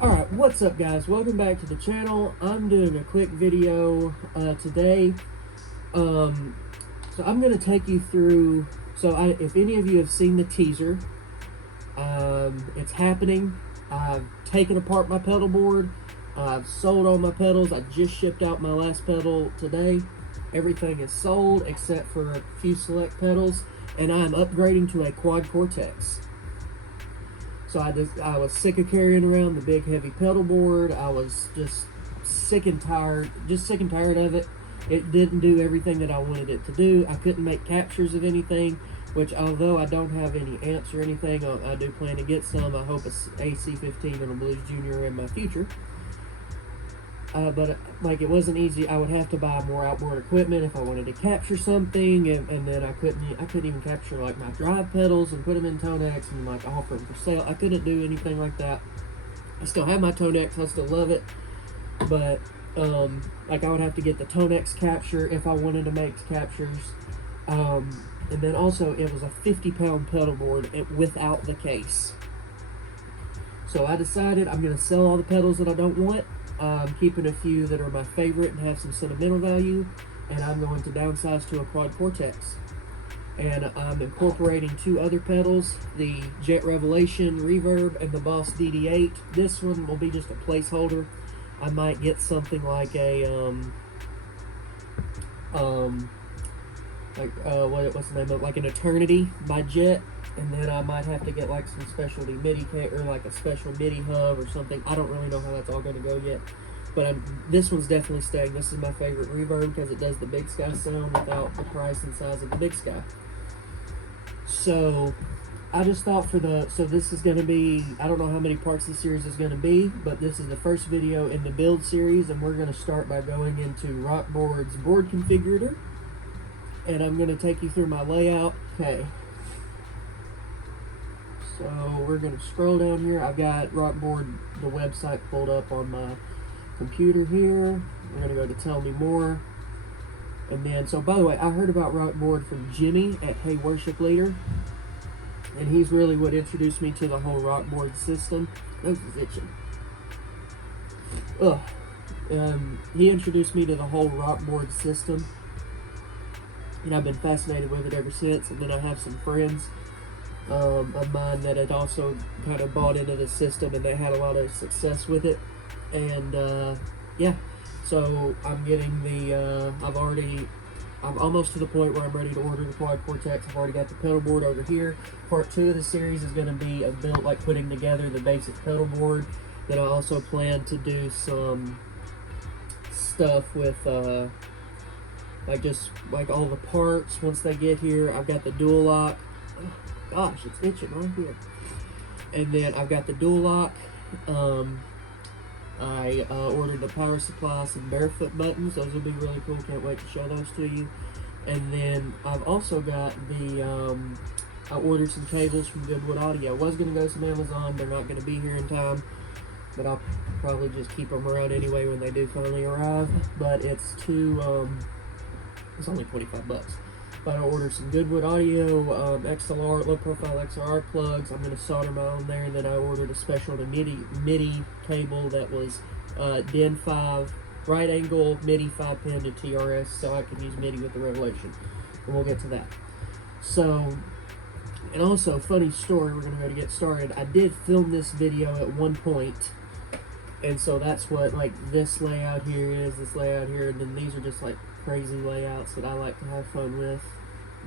Alright, what's up guys? Welcome back to the channel. I'm doing a quick video today. So I'm going to take you through, if any of you have seen the teaser, it's happening. I've taken apart my pedal board. I've sold all my pedals. I just shipped out my last pedal today. Everything is sold except for a few select pedals, and I'm upgrading to a Quad Cortex. So I was sick of carrying around the big heavy pedal board. I was just sick and tired of it. It didn't do everything that I wanted it to do. I couldn't make captures of anything, which although I don't have any amps or anything, I do plan to get some. I hope it's AC15 and a Blues Junior in my future. But like, it wasn't easy. I would have to buy more outboard equipment if I wanted to capture something, and then I couldn't even capture like my drive pedals and put them in Tonex and like offer them for sale. I couldn't do anything like that. I still have my Tonex. I still love it, but like I would have to get the Tonex capture if I wanted to make captures. And then also it was a 50-pound pedal board without the case. So I decided I'm going to sell all the pedals that I don't want. I'm keeping a few that are my favorite and have some sentimental value, and I'm going to downsize to a Quad Cortex. And I'm incorporating two other pedals, the Jet Revelation Reverb and the Boss DD8. This one will be just a placeholder. I might get something like a what's the name of it? Like an Eternity by Jet. And then I might have to get like some specialty MIDI or like a special MIDI hub or something. I don't really know how that's all going to go yet. But this one's definitely staying. This is my favorite reverb because it does the Big Sky sound without the price and size of the Big Sky. So I just thought so this is going to be, I don't know how many parts this series is going to be, but this is the first video in the build series, and we're going to start by going into Rockboard's board configurator. And I'm going to take you through my layout. Okay. So we're going to scroll down here. I've got Rockboard, the website, pulled up on my computer here. We're going to go to Tell Me More. And then, so by the way, I heard about Rockboard from Jimmy at Hey Worship Leader. And he's really what introduced me to the whole Rockboard system. Nose is itching. He introduced me to the whole Rockboard system. And I've been fascinated with it ever since. And then I have some friends of mine that had also kind of bought into the system, and they had a lot of success with it. And yeah, so I'm getting I'm almost to the point where I'm ready to order the Quad Cortex. I've already got the pedal board over here. Part 2 of the series is going to be a build, like putting together the basic pedal board. Then I also plan to do some stuff with like all the parts once they get here. I've got the dual lock. Gosh, it's itching right here. And then I've got the dual lock. I ordered the power supply, some barefoot buttons. Those will be really cool. Can't wait to show those to you. And then I've also got I ordered some cables from Goodwood Audio. I was going to go to some Amazon. They're not going to be here in time, but I'll probably just keep them around anyway when they do finally arrive. But it's it's only 25 bucks. But I ordered some Goodwood Audio XLR, low profile XLR plugs. I'm going to solder my own there. And then I ordered a special MIDI cable that was DIN 5 right angle MIDI 5-pin to TRS, so I can use MIDI with the Revelation. And we'll get to that. So, and also, funny story, we're going to go to get started. I did film this video at one point, and so that's what like this layout here is, this layout here, and then these are just like crazy layouts that I like to have fun with.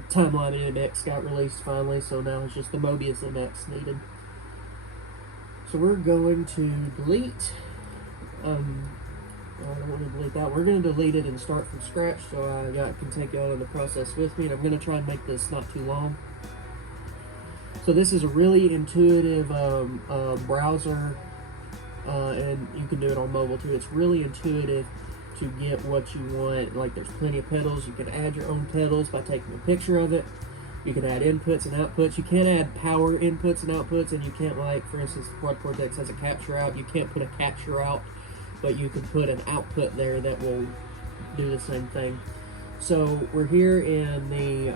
Timeline MX got released finally, so now it's just the Mobius MX needed. So we're going to delete. I don't want to delete that. We're going to delete it and start from scratch, so I can take y'all in the process with me. And I'm going to try and make this not too long. So this is a really intuitive browser, and you can do it on mobile too. It's really intuitive to get what you want. Like, there's plenty of pedals. You can add your own pedals by taking a picture of it. You can add inputs and outputs. You can't add power inputs and outputs, and you can't, like, for instance, the Quad Cortex has a capture out. You can't put a capture out, but you can put an output there that will do the same thing. So we're here in the,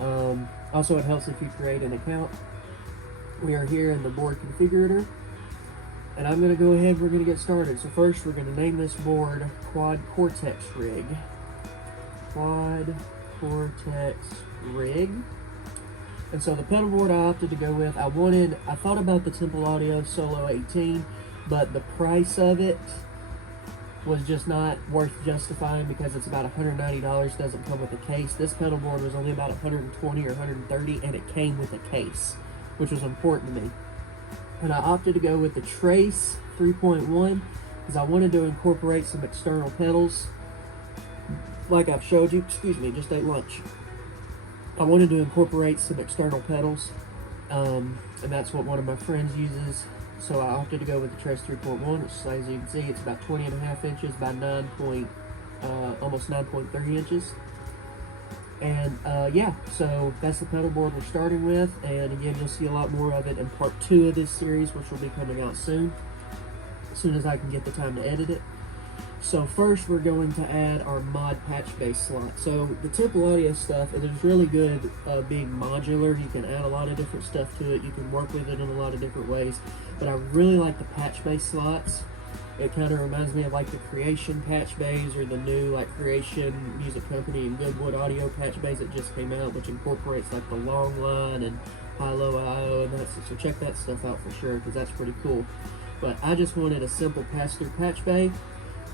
also it helps if you create an account. We are here in the board configurator. And I'm going to go ahead, we're going to get started. So first we're going to name this board Quad Cortex Rig. Quad Cortex Rig. And so the pedal board I opted to go with, I thought about the Temple Audio Solo 18, but the price of it was just not worth justifying because it's about $190, doesn't come with a case. This pedal board was only about $120 or $130, and it came with a case, which was important to me. And I opted to go with the Trace 3.1 because I wanted to incorporate some external pedals. Like I've showed you, excuse me, just ate lunch. I wanted to incorporate some external pedals, and that's what one of my friends uses. So I opted to go with the Trace 3.1, which, as you can see, it's about 20.5 inches by almost 9.3 inches. And yeah, so that's the pedal board we're starting with, and again, you'll see a lot more of it in part 2 of this series, which will be coming out soon as I can get the time to edit it. So first we're going to add our mod patch base slot. So the Temple Audio stuff, it is really good being modular. You can add a lot of different stuff to it. You can work with it in a lot of different ways. But I really like the patch base slots. It kind of reminds me of like the Creation patch bays or the new like Creation Music Company and Goodwood Audio patch bays that just came out, which incorporates like the long line and high-low I/O and that. So check that stuff out for sure because that's pretty cool. But I just wanted a simple pass-through patch bay.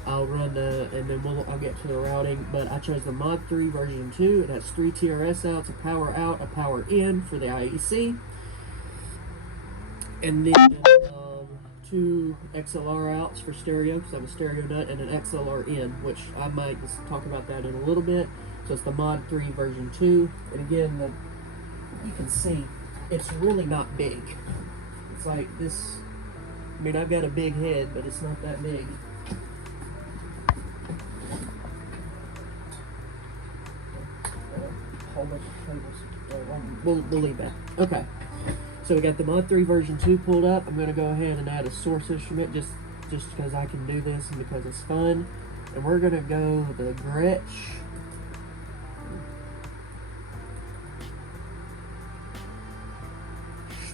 I'll run and then I'll get to the routing, but I chose the Mod 3 version 2. It has 3 TRS outs, a power out, a power in for the IEC, and then 2 XLR outs for stereo because I'm a stereo nut, and an XLR in, which I might just talk about that in a little bit. So it's the Mod 3 version 2, and again, you can see it's really not big. It's like this. I mean, I've got a big head, but it's not that big. Whole bunch of cables. We'll leave that. Okay. So we got the Mod 3 version 2 pulled up. I'm going to go ahead and add a source instrument just because I can do this and because it's fun. And we're going to go with the Gretsch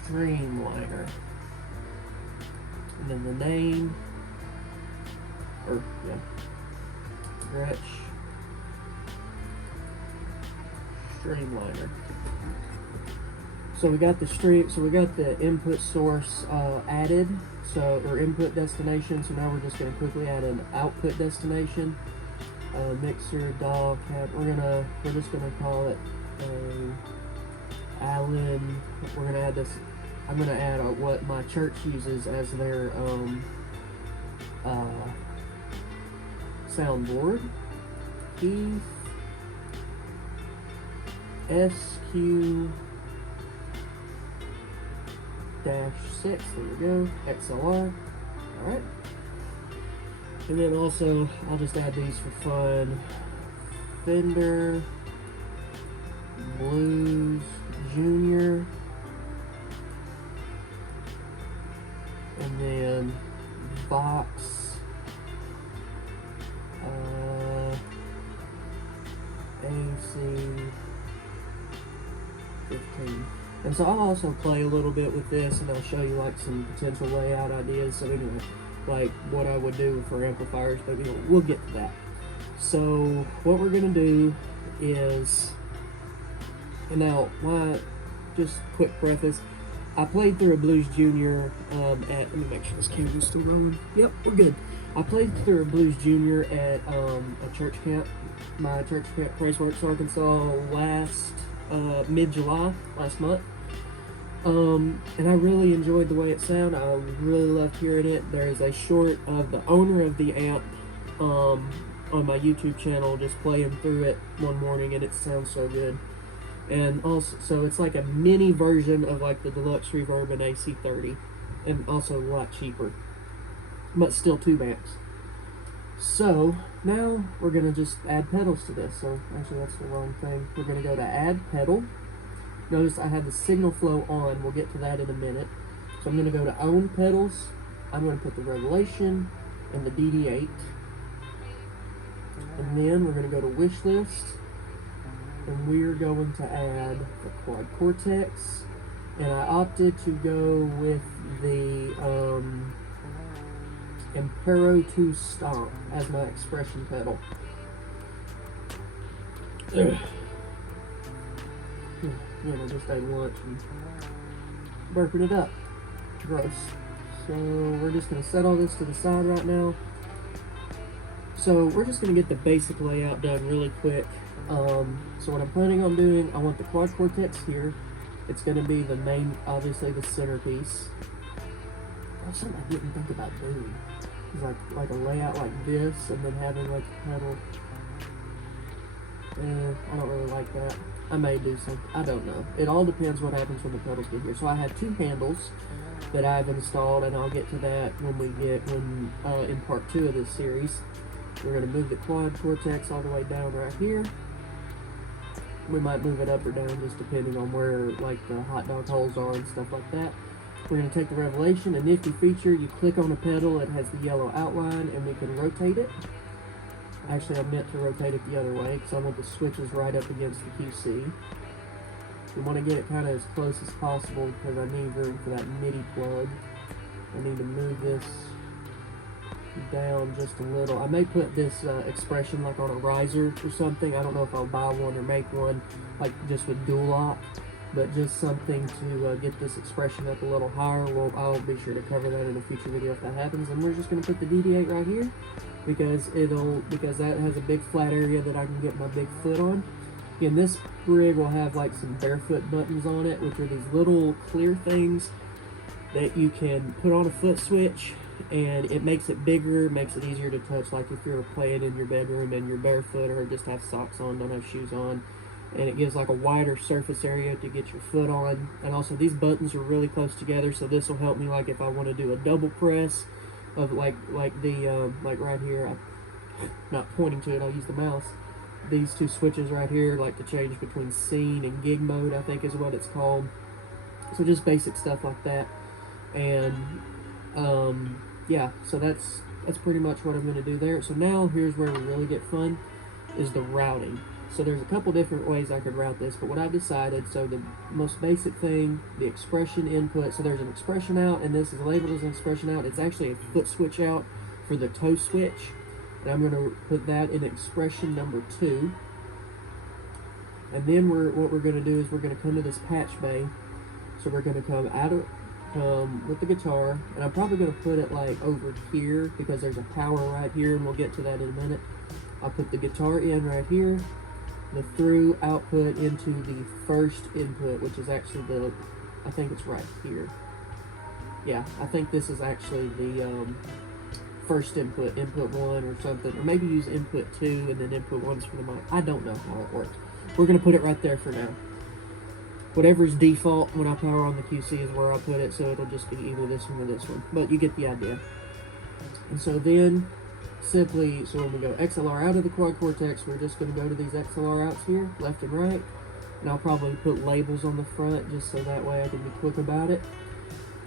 Streamliner. And then the name, Gretsch Streamliner. So we got the input source added, or input destination. So now we're just going to quickly add an output destination. Mixer, DAW, cab. We're just gonna call it Allen. We're gonna add this. I'm gonna add what my church uses as their soundboard. Keith SQ-6, there we go, XLR, alright. And then also, I'll just add these for fun. Fender, Blues Junior, and then Vox, AC 15. And so I'll also play a little bit with this, and I'll show you like some potential layout ideas. So anyway, like what I would do for amplifiers, but we'll get to that. So what we're gonna do is, and now just quick preface, I played through a Blues Junior let me make sure this camera's still rolling. Yep, we're good. I played through a Blues Junior at a church camp, my church camp, Praise-Works, Arkansas, mid-July, last month. And I really enjoyed the way it sounded. I really loved hearing it. There is a short of the owner of the amp on my YouTube channel just playing through it one morning, and it sounds so good. And also, so it's like a mini version of like the Deluxe Reverb and AC30, and also a lot cheaper, but still tube amps. So now we're gonna just add pedals to this. So actually that's the wrong thing. We're gonna go to add pedal. Notice I have the signal flow on. We'll get to that in a minute. So I'm gonna go to own pedals. I'm gonna put the Revelation and the DD8. And then we're gonna go to wish list. And we're going to add the Quad Cortex. And I opted to go with the Impero 2 Stomp as my expression pedal. You know, just ate lunch and burping it up. Gross. So we're just going to set all this to the side right now. So we're just going to get the basic layout done really quick. So what I'm planning on doing, I want the Quad Cortex here. It's going to be the main, obviously the centerpiece. That's something I didn't think about doing. It's like a layout like this, and then having like a pedal. I don't really like that. I may do something. I don't know. It all depends what happens when the pedals get here. So I have 2 handles that I've installed, and I'll get to that when we get in part 2 of this series. We're going to move the Quad Cortex all the way down right here. We might move it up or down just depending on where like the hot dog holes are and stuff like that. We're going to take the Revelation, a nifty feature. You click on a pedal, it has the yellow outline, and we can rotate it. Actually, I meant to rotate it the other way because I want the switches right up against the QC. We want to get it kind of as close as possible because I need room for that MIDI plug. I need to move this down just a little. I may put this expression like on a riser or something. I don't know if I'll buy one or make one, like just with dual lock, but just something to get this expression up a little higher. Well, I'll be sure to cover that in a future video if that happens. And we're just going to put the DD8 right here because that has a big flat area that I can get my big foot on. Again, this rig will have like some barefoot buttons on it, which are these little clear things that you can put on a foot switch, and it makes it bigger, makes it easier to touch, like if you're playing in your bedroom and you're barefoot or just have socks on, don't have shoes on. And it gives like a wider surface area to get your foot on. And also these buttons are really close together, so this will help me like if I want to do a double press of like right here. I'm not pointing to it, I'll use the mouse. These 2 switches right here, like to change between scene and gig mode, I think is what it's called. So just basic stuff like that. And yeah, so that's pretty much what I'm going to do there. So now here's where we really get fun, is the routing. So there's a couple different ways I could route this, but what I've decided, so the most basic thing, the expression input, so there's an expression out, and this is labeled as an expression out. It's actually a foot switch out for the toe switch, and I'm going to put that in expression number 2. And then what we're going to do is we're going to come to this patch bay. So we're going to come out of with the guitar, and I'm probably going to put it like over here because there's a power right here, and we'll get to that in a minute. I'll put the guitar in right here, the through output into the first input, which is actually I think it's right here. Yeah, I think this is actually the first input 1 or something, or maybe use input 2 and then input 1's for the mic. I don't know how it works. We're going to put it right there for now. Whatever's default when I power on the QC is where I put it, so it'll just be either this one or this one, but you get the idea. And so then simply, so when we go XLR out of the Quad Cortex, we're just going to go to these XLR outs here, left and right, and I'll probably put labels on the front just so that way I can be quick about it.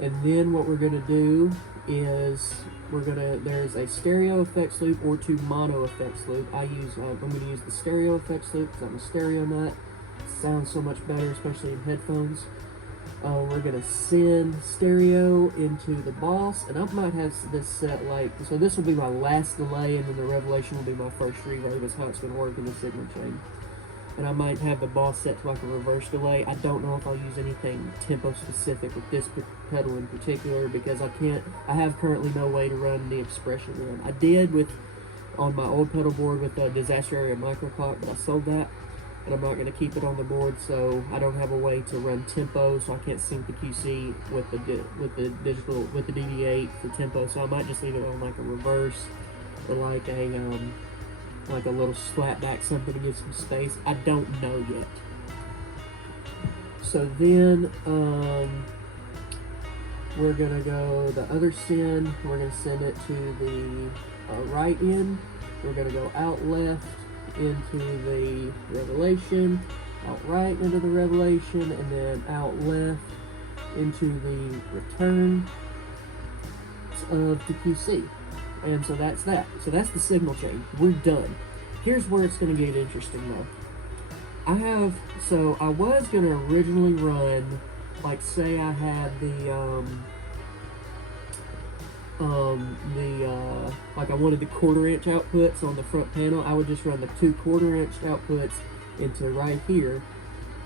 And then what we're going to do is there's a stereo effects loop or 2 mono effects loop. I'm going to use the stereo effects loop because I'm a stereo nut. It sounds so much better, especially in headphones. We're going to send stereo into the boss, and I might have this set like, so this will be my last delay, and then the Revelation will be my first reverb. That's how it's going to work in the signal chain. And I might have the boss set to like a reverse delay. I don't know if I'll use anything tempo specific with this pedal in particular because I have currently no way to run the expression in. I did on my old pedal board with a Disaster Area Microclock, but I sold that, and I'm not going to keep it on the board, so I don't have a way to run tempo, so I can't sync the QC with the DD8 for tempo, so I might just leave it on like a reverse or like a little slapback, something to give some space. I don't know yet. So then we're gonna go the other send. We're gonna send it to the right end. We're gonna go out left into the Revelation, out right into the Revelation, and then out left into the return of the QC. And so that's that. So that's the signal chain. We're done. Here's where it's going to get interesting though. I was going to originally run, like say I had the, like I wanted the 1/4 inch outputs on the front panel, I would just run the 2 1/4 inch outputs into right here,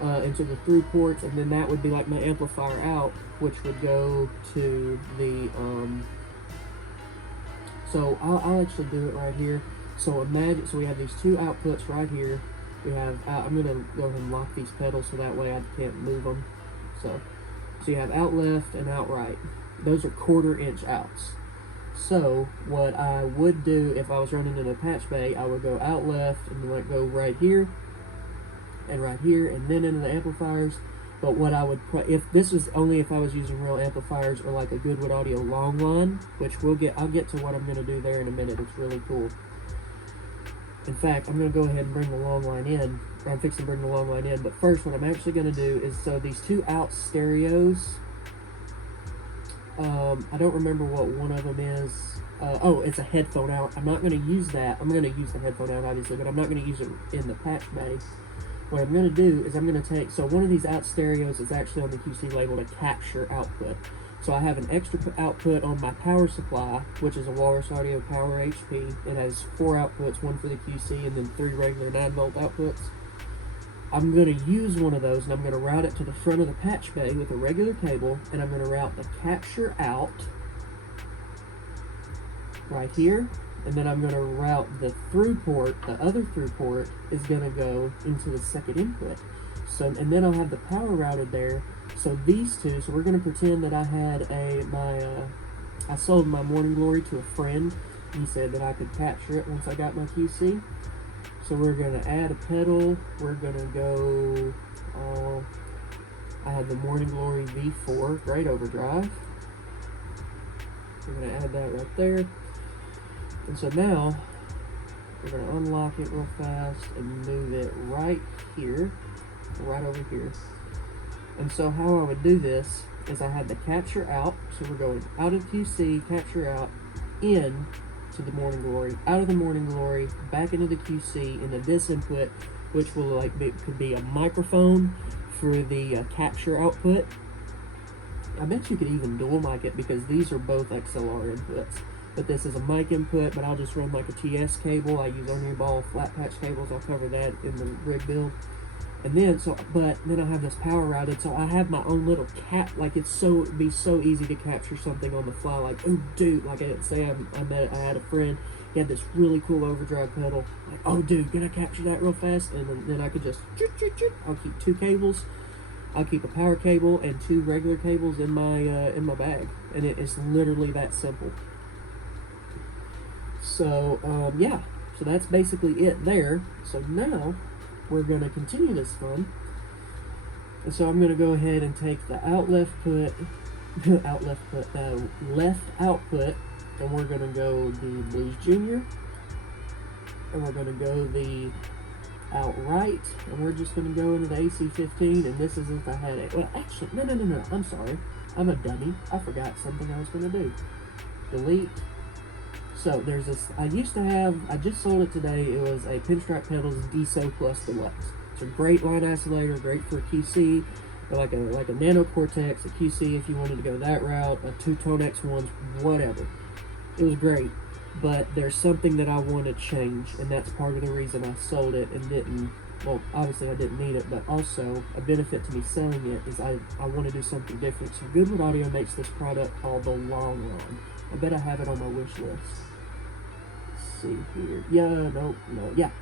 into the through ports, and then that would be like my amplifier out, which would go to the, so I'll actually do it right here. So imagine, so we have these 2 outputs right here. We have, I'm going to go ahead and lock these pedals so that way I can't move them. So you have out left and out right. Those are 1/4 inch outs. So what I would do if I was running in a patch bay, I would go out left and like go right here and right here and then into the amplifiers. But what I would, if this was only if I was using real amplifiers or like a Goodwood Audio long line, which I'll get to what I'm going to do there in a minute. It's really cool. In fact, I'm going to go ahead and bring the long line in. I'm fixing to bring the long line in. But first, what I'm actually going to do is, so these 2 out stereos, I don't remember what one of them is. Oh, it's a headphone out. I'm not going to use that. I'm going to use the headphone out, obviously, but I'm not going to use it in the patch bay. What I'm going to do is I'm going to take, so one of these out stereos is actually on the QC label to capture output. So I have an extra output on my power supply, which is a Walrus Audio Power HP. It has 4 outputs, 1 for the QC and then 3 regular 9-volt outputs. I'm going to use one of those and I'm going to route it to the front of the patch bay with a regular cable, and I'm going to route the capture out right here, and then I'm going to route the through port. The other through port is going to go into the second input. So, and then I'll have the power routed there. So these 2, so we're going to pretend that I had I sold my Morning Glory to a friend. He said that I could capture it once I got my QC. So we're going to add a pedal. We're going to go, I have the Morning Glory V4, great overdrive. We're going to add that right there. And so now, we're going to unlock it real fast and move it right here, right over here. And so how I would do this is I had the capture out, so we're going out of QC, capture out, in to the Morning Glory, out of the Morning Glory, back into the QC, into this input, which will could be a microphone for the capture output. I bet you could even dual mic it because these are both XLR inputs. But this is a mic input, but I'll just run like a TS cable. I use Onion Ball flat patch cables. I'll cover that in the rig build. And then, but then I have this power routed, so I have my own little like it'd be so easy to capture something on the fly, like, oh dude, like I had a friend, he had this really cool overdrive pedal, like, oh dude, can I capture that real fast? And then I could just, I'll keep 2 cables, I'll keep a power cable and 2 regular cables in my bag, and it's literally that simple. So, yeah, so that's basically it there. So now, we're going to continue this fun. And so I'm going to go ahead and take the left output, and we're going to go the Blues Junior, and we're going to go the out right, and we're just going to go into the AC15, and this is if I had it. Well, actually, no, I'm sorry. I'm a dummy. I forgot something I was going to do. Delete. So there's this, I just sold it today. It was a Pinstripe Pedals DSO Plus Deluxe. It's a great line isolator, great for a QC, or like a Nano Cortex, a QC if you wanted to go that route, a 2-tone X1s, whatever. It was great, but there's something that I want to change, and that's part of the reason I sold it and didn't, well, obviously I didn't need it, but also a benefit to me selling it is I want to do something different. So Goodwood Audio makes this product called the Long Line. I bet I have it on my wish list. See here. Yeah,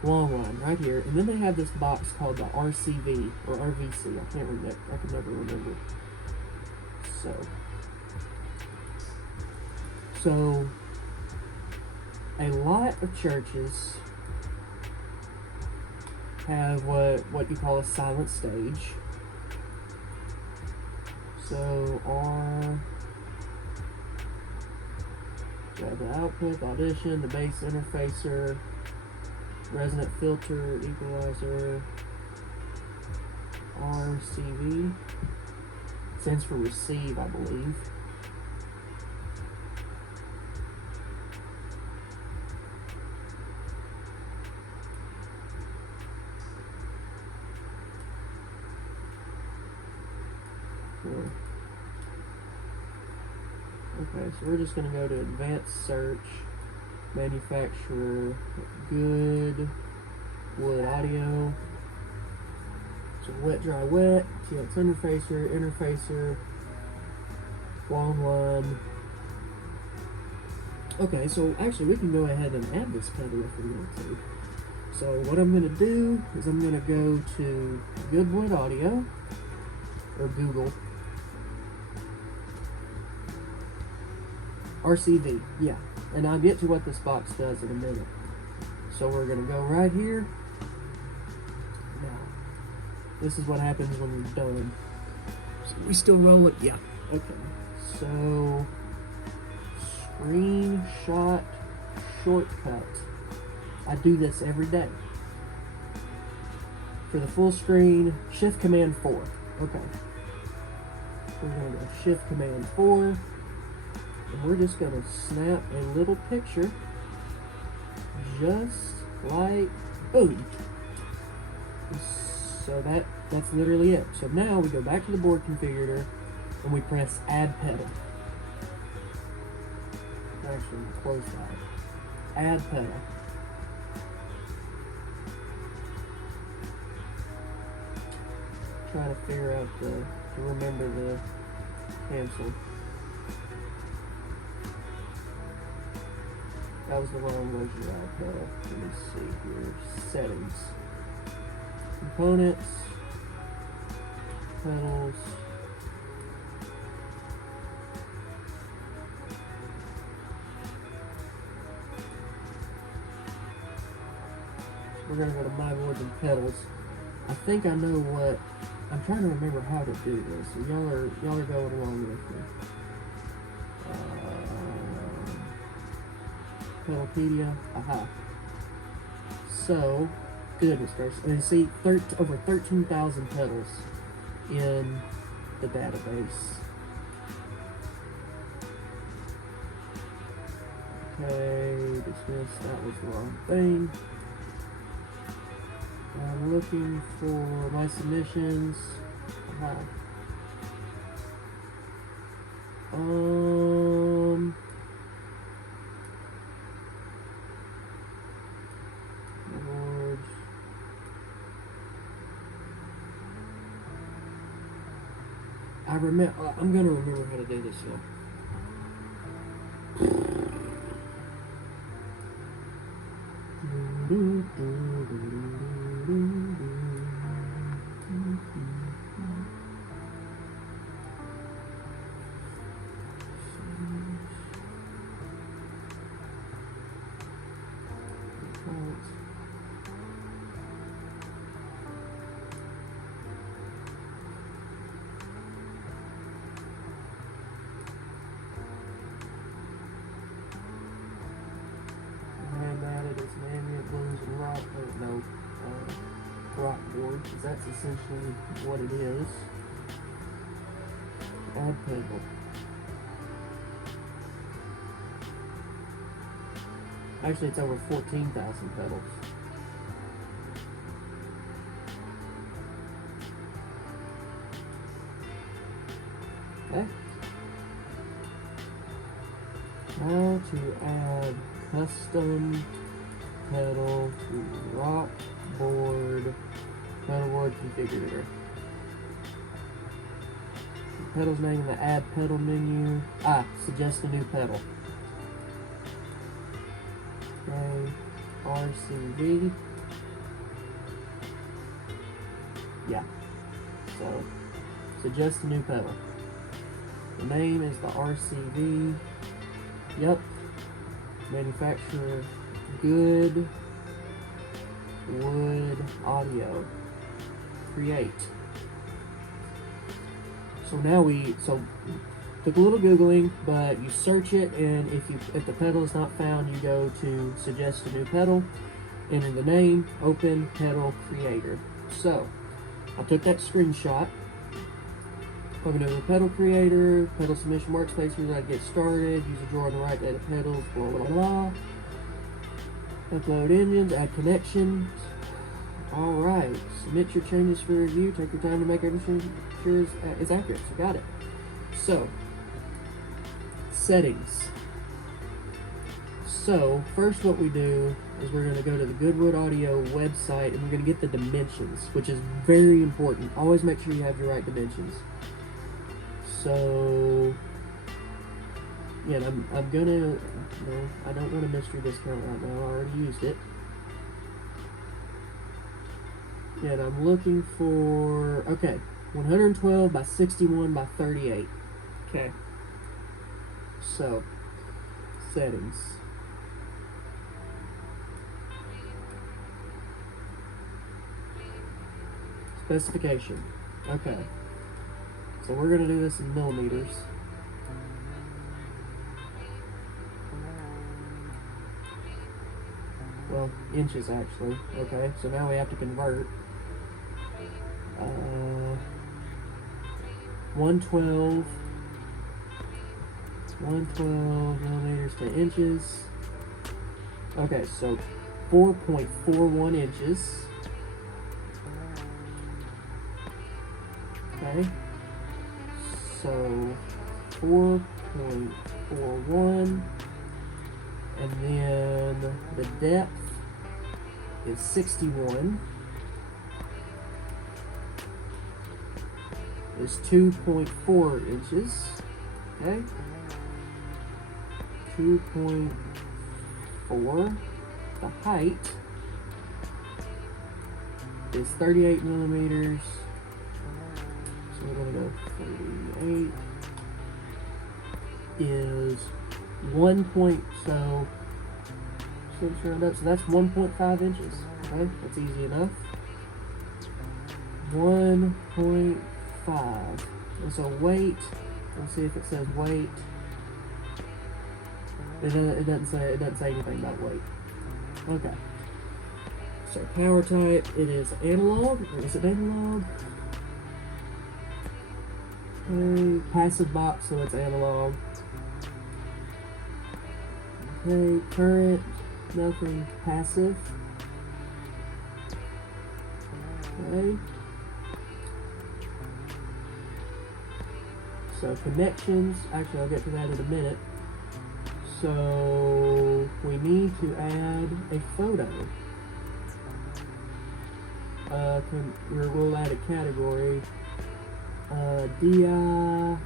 long line right here. And then they have this box called the RCV or RVC. I can't remember. I can never remember. So a lot of churches have what you call a silent stage. So the output, the audition, the bass interfacer, resonant filter, equalizer, RCV, stands for receive, I believe. Okay, so we're just going to go to advanced search, manufacturer, good, wood audio. So wet, dry, wet, TX interfacer, long line. Okay, so actually we can go ahead and add this pedal if we want to. So what I'm going to do is I'm going to go to Goodwood Audio, or Google, RCV, yeah, and I'll get to what this box does in a minute. So we're going to go right here. Now, this is what happens when you're done. So we still roll it? Yeah. Okay. So, screenshot shortcut. I do this every day. For the full screen, Shift Command 4. Okay. We're going to go Shift Command 4. And we're just going to snap a little picture. Just like boom. So that's literally it. So now we go back to the board configurator and we press Add Pedal. Actually, close that. Add Pedal. Try to figure out to remember the cancel. That was the wrong version of Add Pedal. Let me see here. Settings. Components. Pedals. We're going to go to My Boards and Pedals. I think I know what... I'm trying to remember how to do this. So y'all are going along with me. Pedalpedia. Aha. So, goodness gracious. And you see over 13,000 pedals in the database. Okay, dismiss. That was the wrong thing. I'm looking for my submissions. Aha. Awards. I'm gonna remember how to do this now. Rock board, because that's essentially what it is. Add pedal. Actually, it's over 14,000 pedals. Okay. How to add custom pedal to rock board pedalboard configurator. The pedal's name in the add pedal menu. Suggest a new pedal. Okay, RCV. Yeah. So suggest a new pedal. The name is the RCV. Yep. Manufacturer good. Wood audio. Create. So now took a little googling, but you search it, and if the pedal is not found, you go to suggest a new pedal, enter the name, open pedal creator. So I took that screenshot. Open over pedal creator, pedal submission workspace, where I get started, use a drawer on the right to edit pedals, blah blah blah. Upload engines, add connections. Alright, submit your changes for review. Take your time to make everything sure it's accurate. So got it. So, settings. So first what we do is we're going to go to the Goodwood Audio website and we're going to get the dimensions, which is very important. Always make sure you have your right dimensions. So yeah, I'm gonna, no, I don't want a mystery discount right now. I already used it. Yeah, and I'm looking for, okay, 112 by 61 by 38. Okay. So, settings. Specification. Okay. So we're going to do this in millimeters. Well, inches actually. Okay, so now we have to convert. 112 millimeters to inches. Okay, so 4.41 inches. Okay, so 4.41, and then the depth is 61. Is 2.4 inches. Okay, 2.4. The height is 38 millimeters. So we're gonna go 38 is 1 point, so that's 1.5 inches. Okay, that's easy enough. 1.5. And so weight, let's see if it says weight. It doesn't say anything about weight. Okay. So power type, it is analog, or is it analog? Okay, passive box, so it's analog. Okay, current, nothing, passive. Okay. So connections, actually I'll get to that in a minute. So we need to add a photo. We'll add a category. DI.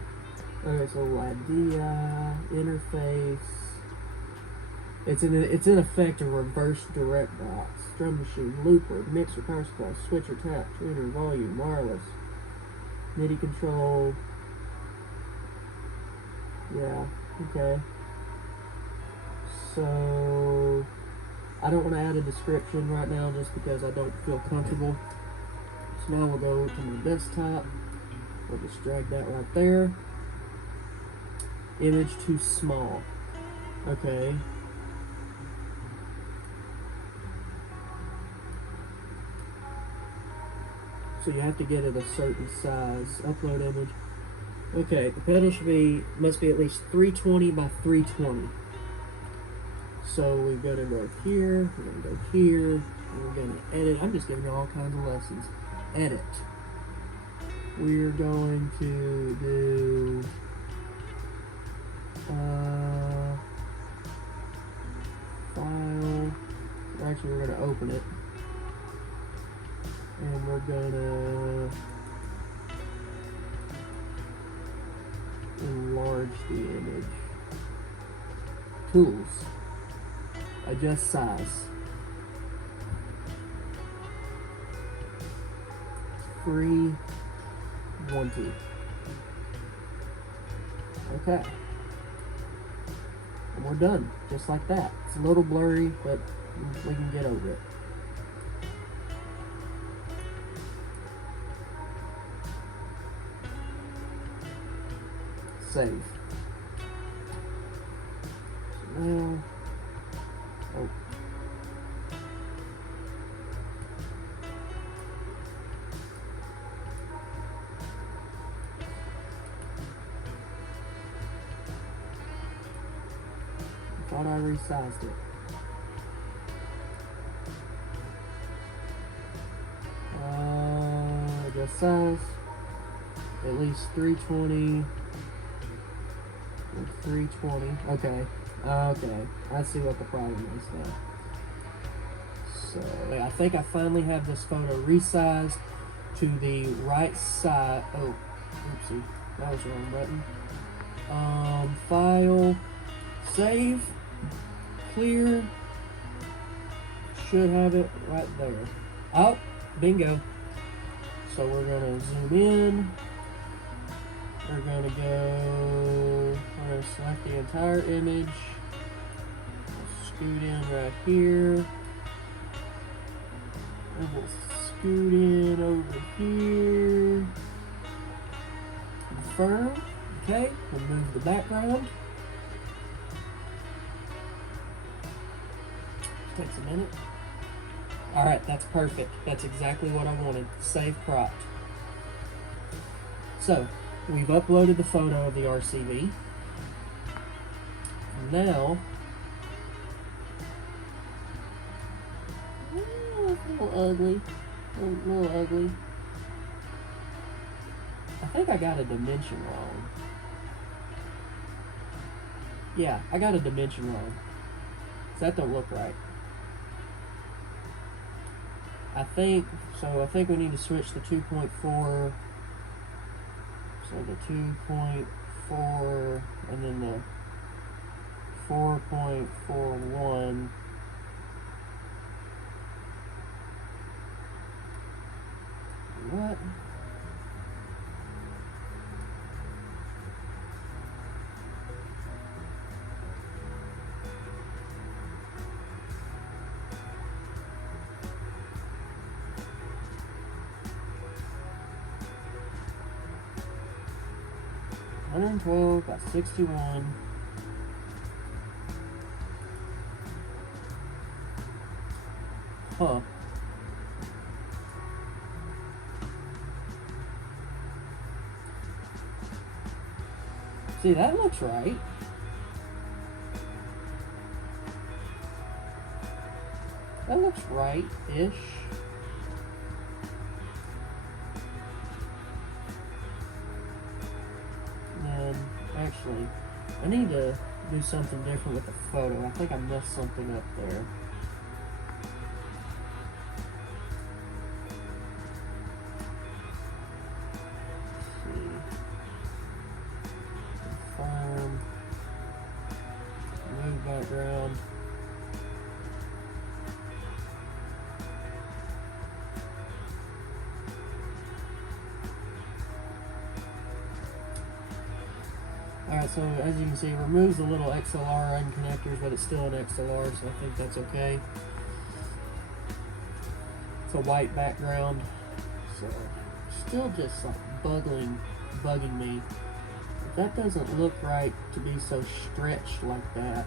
Okay, so we'll add DI interface. It's in effect a reverse direct box. Drum machine, looper, mixer, power supply, switcher, tap, tuner, volume, wireless, MIDI control. Yeah, okay. So I don't want to add a description right now just because I don't feel comfortable. So now we'll go to my desktop. We'll just drag that right there. Image too small. Okay. So you have to get it a certain size. Upload image. Okay, the pedal must be at least 320 by 320. So we're gonna go here, we're gonna go here, and we're gonna edit. I'm just giving you all kinds of lessons. Edit. We're going to do file. Actually, we're gonna open it, and we're gonna enlarge the image. Tools. Adjust size. Free 20. Okay. And we're done. Just like that. It's a little blurry, but we can get over it. Save. So now, oh. I thought I resized it. Adjust size. At least 320. 320. Okay. Okay. I see what the problem is now. So I think I finally have this photo resized to the right side. Oh, oopsie. That was the wrong button. File. Save. Clear. Should have it right there. Oh, bingo. So we're going to zoom in. We're going to select the entire image. We'll scoot in right here. And we'll scoot in over here. Confirm. Okay, remove the background. Takes a minute. Alright, that's perfect. That's exactly what I wanted. Save cropped. So, we've uploaded the photo of the RCV. Now, it's a little ugly. A little ugly. I think I got a dimension wrong. Yeah, I got a dimension wrong. So that don't look right. I think we need to switch the 2.4. So the 2.4 and then the 4.41. What? By 61. Huh. See, that looks right. That looks right-ish. Actually, I need to do something different with the photo. I think I messed something up there. Let's see. Confirm. Remove background. Alright, so as you can see, it removes the little XLR end connectors, but it's still an XLR, so I think that's okay. It's a white background, so still just like bugging me. That doesn't look right to be so stretched like that.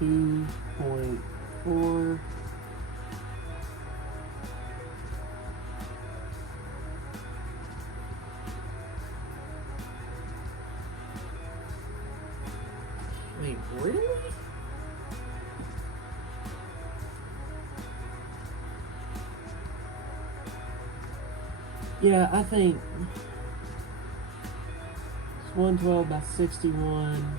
2.4. Wait, really? Yeah, I think it's 112 by 61.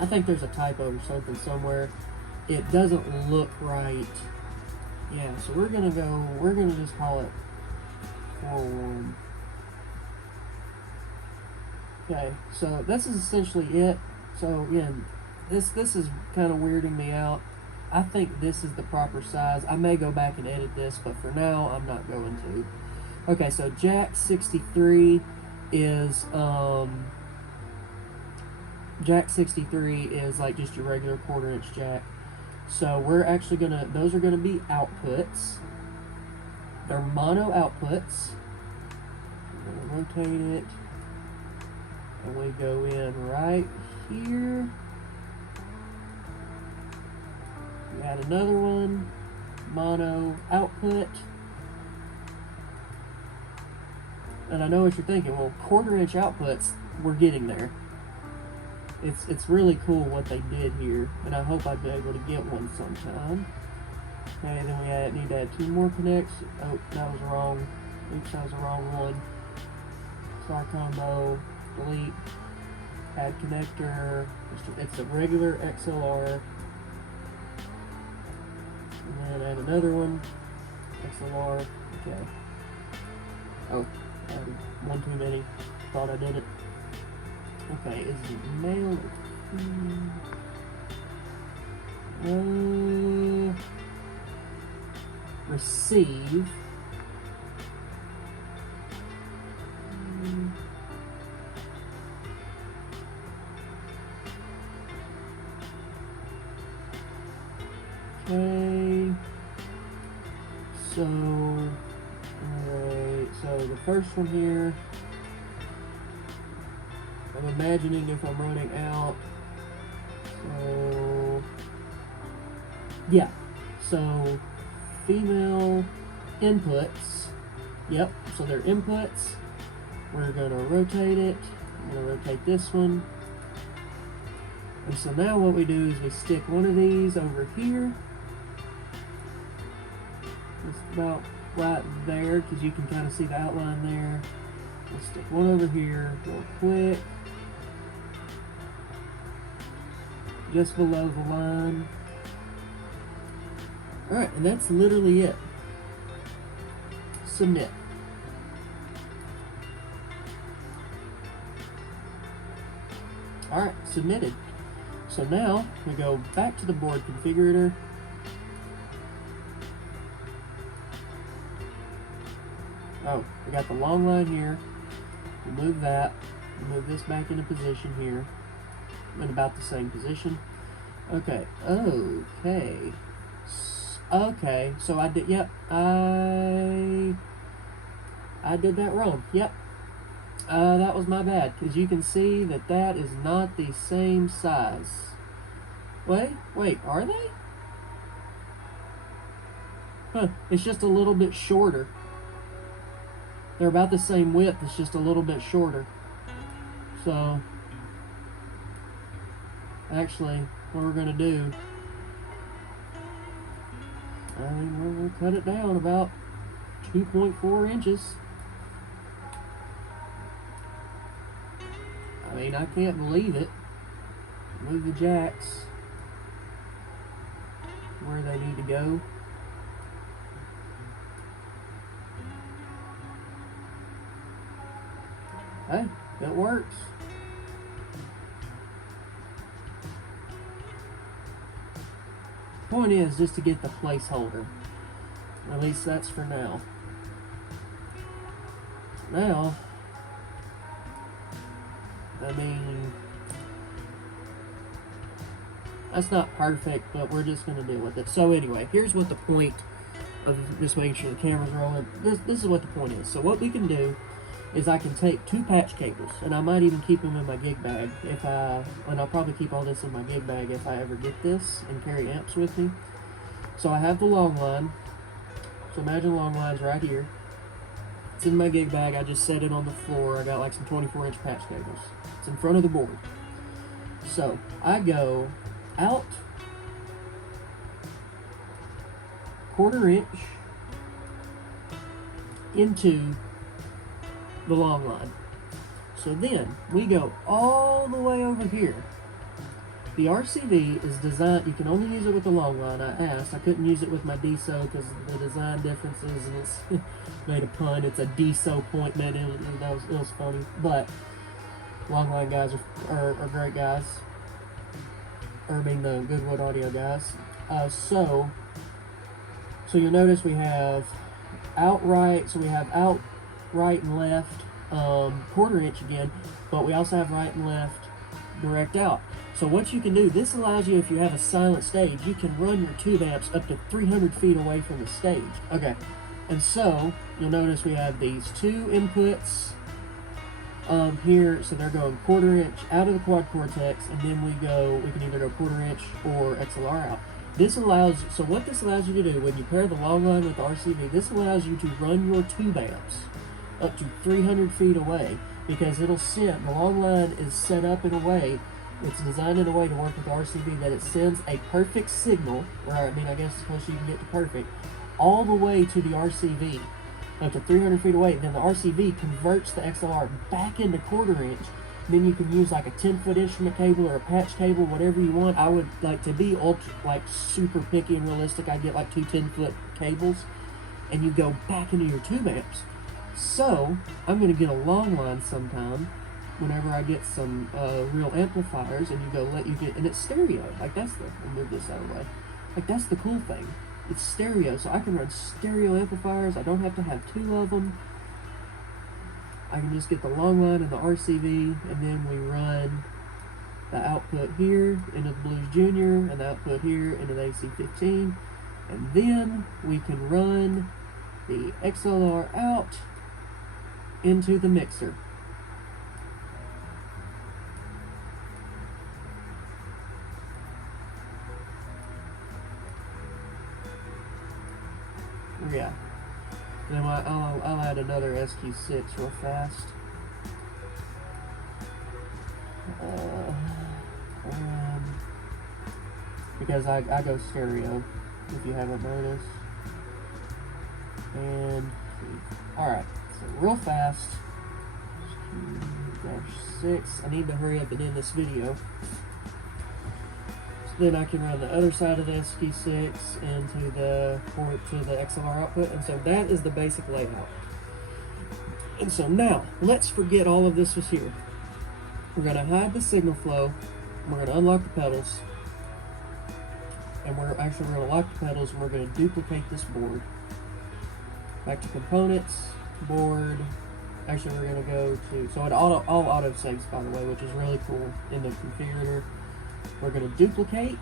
I think there's a typo or something somewhere. It doesn't look right. Yeah, so we're gonna just call it 4.1. Okay, so this is essentially it. So again, this is kind of weirding me out. I think this is the proper size. I may go back and edit this, but for now, I'm not going to. Okay, so jack 63 is like just your regular 1/4 inch jack. So we're actually those are gonna be outputs. They're mono outputs. We're gonna rotate it. And we go in right here. We add another one, mono output. And I know what you're thinking, well, 1/4 inch outputs, we're getting there. It's really cool what they did here, and I hope I'll be able to get one sometime. Okay, then we need to add 2 more connects. Oh, that was wrong. Oops, that was the wrong one. Star combo, delete, add connector. It's a regular XLR. And then add another one. XLR. Okay. Oh, added one too many. Thought I did it. Okay, is it male or female? Receive. Okay. So, alright, so the first one here, I'm imagining if I'm running out, so, yeah, so female inputs, yep, so they're inputs, we're going to rotate it, I'm going to rotate this one, and so now what we do is we stick one of these over here, just about right there, because you can kind of see the outline there. We'll stick one over here real quick, just below the line. Alright, and that's literally it. Submit. Alright, submitted. So now we go back to the board configurator. Oh, we got the long line here. We'll move that. We'll move this back into position here. I'm in about the same position. Okay. Okay. Okay. So I did. Yep. I did that wrong. Yep. That was my bad. Because you can see that that is not the same size. Wait. Are they? Huh. It's just a little bit shorter. They're about the same width, it's just a little bit shorter. So, actually, what we're going to do, we'll cut it down about 2.4 inches. I mean, I can't believe it. Move the jacks where they need to go. Hey, it works. Point is just to get the placeholder. At least that's for now. Now, I mean, that's not perfect, but we're just going to deal with it. So anyway, here's what the point of just making sure the camera's rolling. This is what the point is. So what we can do is I can take 2 patch cables, and I might even keep them in my gig bag and I'll probably keep all this in my gig bag if I ever get this and carry amps with me. So I have the long line. So imagine the long line's right here. It's in my gig bag. I just set it on the floor. I got like some 24-inch patch cables. It's in front of the board. So I go out 1/4 inch into the long line. So then we go all the way over here. The RCV is designed, you can only use it with the long line. I asked, I couldn't use it with my DSO because the design differences, and it's made a pun, it's a DSO point, man, it was funny, but long line guys are great guys, or I mean the Goodwood Audio guys. So you'll notice we have outright, so we have out, right and left, 1/4 inch again, but we also have right and left direct out. So what you can do, this allows you, if you have a silent stage, you can run your tube amps up to 300 feet away from the stage. Okay, and so you'll notice we have these 2 inputs here, so they're going 1/4 inch out of the Quad Cortex, and then we can either go 1/4 inch or XLR out. So what this allows you to do, when you pair the long line with the RCV, this allows you to run your tube amps up to 300 feet away, because the long line is set up in a way, it's designed in a way to work with the RCV that it sends a perfect signal, or I mean, I guess it's close you can get to perfect, all the way to the RCV. up to 300 feet away. Then the RCV converts the XLR back into 1/4 inch. Then you can use like a 10-foot instrument cable or a patch cable, whatever you want. I would like to be super picky and realistic. I'd get like 2 10-foot cables, and you go back into your tube amps. So I'm gonna get a long line sometime whenever I get some real amplifiers, and and it's stereo. Like I'll move this out of the way. Like that's the cool thing. It's stereo, so I can run stereo amplifiers. I don't have to have 2 of them. I can just get the long line and the RCV, and then we run the output here into the Blues Junior, and the output here into the AC-15, and then we can run the XLR out into the mixer. Yeah. Then I'll add another SQ6 real fast. Because I go stereo, if you haven't noticed. And alright, so real fast. SQ-6. I need to hurry up and end this video. Then I can run the other side of the SQ6 into the port to the XLR output, and so that is the basic layout. And so now, let's forget all of this was here. We're going to hide the signal flow, we're going to unlock the pedals, and we're going to lock the pedals, and we're going to duplicate this board. Back to components, board. Actually, we're going to go to, so it all auto saves, by the way, which is really cool in the configurator. We're going to duplicate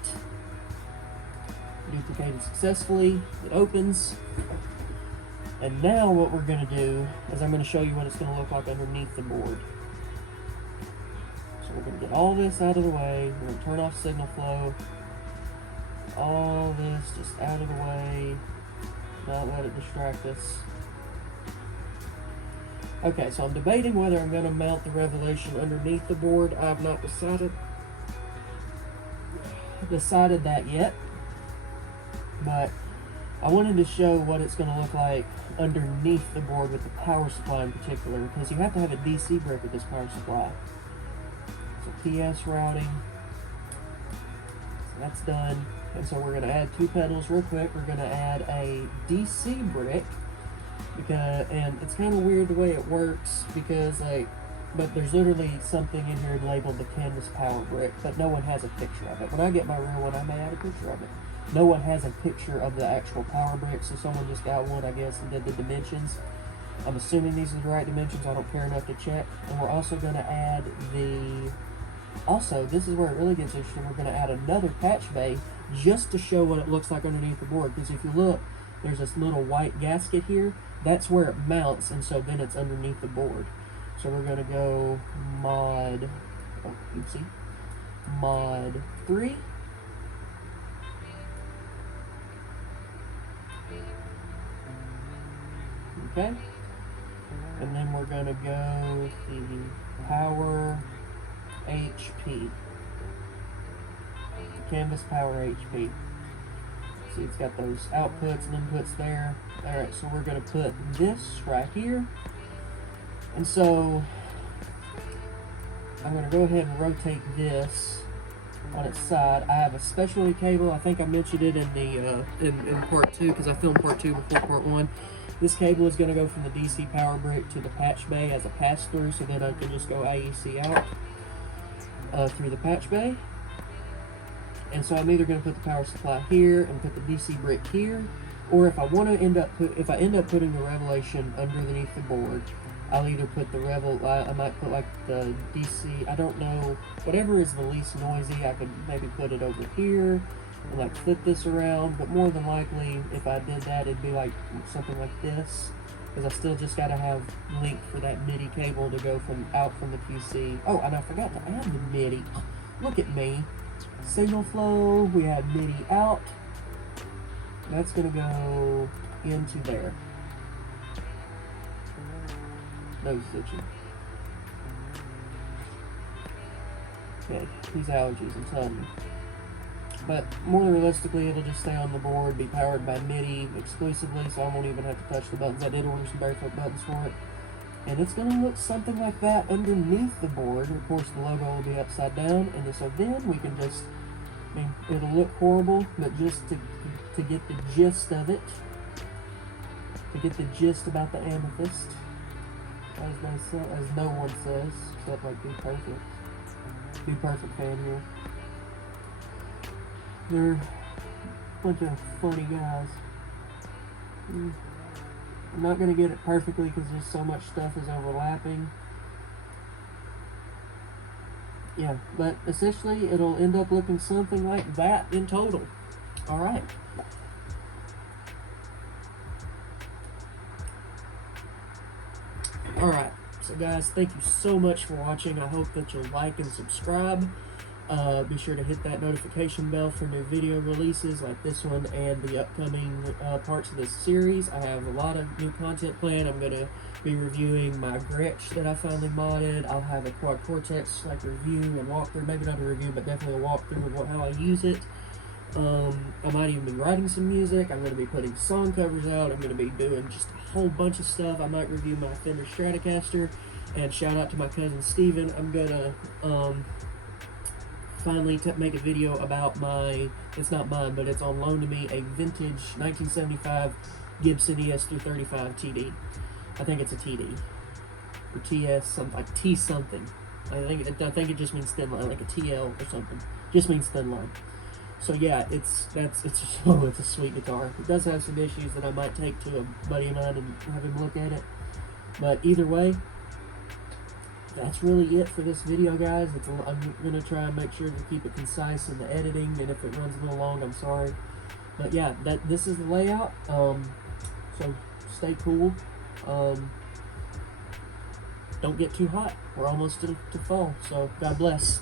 it successfully. It opens. And now what we're going to do is I'm going to show you what it's going to look like underneath the board. So we're going to get all this out of the way. We're going to turn off signal flow. All this just out of the way. Not let it distract us. Okay, so I'm debating whether I'm going to mount the Revelation underneath the board. I have not decided that yet, but I wanted to show what it's going to look like underneath the board with the power supply in particular, because you have to have a DC brick with this power supply. So PS routing, so that's done, and so we're going to add 2 pedals real quick. We're going to add a DC brick, and it's kind of weird the way it works, because but there's literally something in here labeled the canvas power brick, but no one has a picture of it. When I get my real one, I may add a picture of it. No one has a picture of the actual power brick, so someone just got one, I guess, and did the dimensions. I'm assuming these are the right dimensions. I don't care enough to check. And we're also going to add this is where it really gets interesting. We're going to add another patch bay just to show what it looks like underneath the board. Because if you look, there's this little white gasket here. That's where it mounts, and so then it's underneath the board. So we're going to go mod 3. Okay. And then we're going to go the power HP. Canvas power HP. See, it's got those outputs and inputs there. Alright, so we're going to put this right here. And so I'm going to go ahead and rotate this on its side. I have a specialty cable. I think I mentioned it in the in part 2, because I filmed part 2 before part 1. This cable is going to go from the DC power brick to the patch bay as a pass through, so then I can just go AEC out through the patch bay. And so I'm either going to put the power supply here and put the DC brick here, or if I want to end up putting the Revelation underneath the board, I'll either put the I might put like the DC, I don't know, whatever is the least noisy. I could maybe put it over here and like flip this around, but more than likely if I did that, it'd be like something like this, because I still just got to have link for that MIDI cable to go out from the PC. Oh, and I forgot to add the MIDI. Look at me. Signal flow, we have MIDI out. That's going to go into there. No stitching. Okay, these allergies, I'm telling you. But more realistically, it'll just stay on the board, be powered by MIDI exclusively, so I won't even have to touch the buttons. I did order some barefoot buttons for it. And it's going to look something like that underneath the board. Of course, the logo will be upside down, and so then we can just, I mean, it'll look horrible, but just to get the gist of it, to get the gist about the amethyst, as no one says, except like Be Perfect fan here. They're a bunch of funny guys. I'm not going to get it perfectly because there's so much stuff is overlapping. Yeah, but essentially it'll end up looking something like that in total. Alright. Alright, so guys, thank you so much for watching. I hope that you'll like and subscribe. Be sure to hit that notification bell for new video releases like this one and the upcoming parts of this series. I have a lot of new content planned. I'm going to be reviewing my Gretsch that I finally modded. I'll have a Quad Cortex like review and walkthrough, maybe not a review, but definitely a walkthrough of how I use it. I might even be writing some music. I'm going to be putting song covers out. I'm going to be doing just a whole bunch of stuff. I might review my Fender Stratocaster, and shout out to my cousin Steven. I'm going to finally make a video about my, it's not mine, but it's on loan to me, a vintage 1975 Gibson ES335 TD. I think it's a TD. Or TS, something like T something. I think it just means thin line, like a TL or something. Just means thin line. So yeah, it's a sweet guitar. It does have some issues that I might take to a buddy of mine and have him look at it. But either way, that's really it for this video, guys. I'm going to try and make sure to keep it concise in the editing, and if it runs a little long, I'm sorry. But yeah, this is the layout. So stay cool. Don't get too hot. We're almost to fall, so God bless.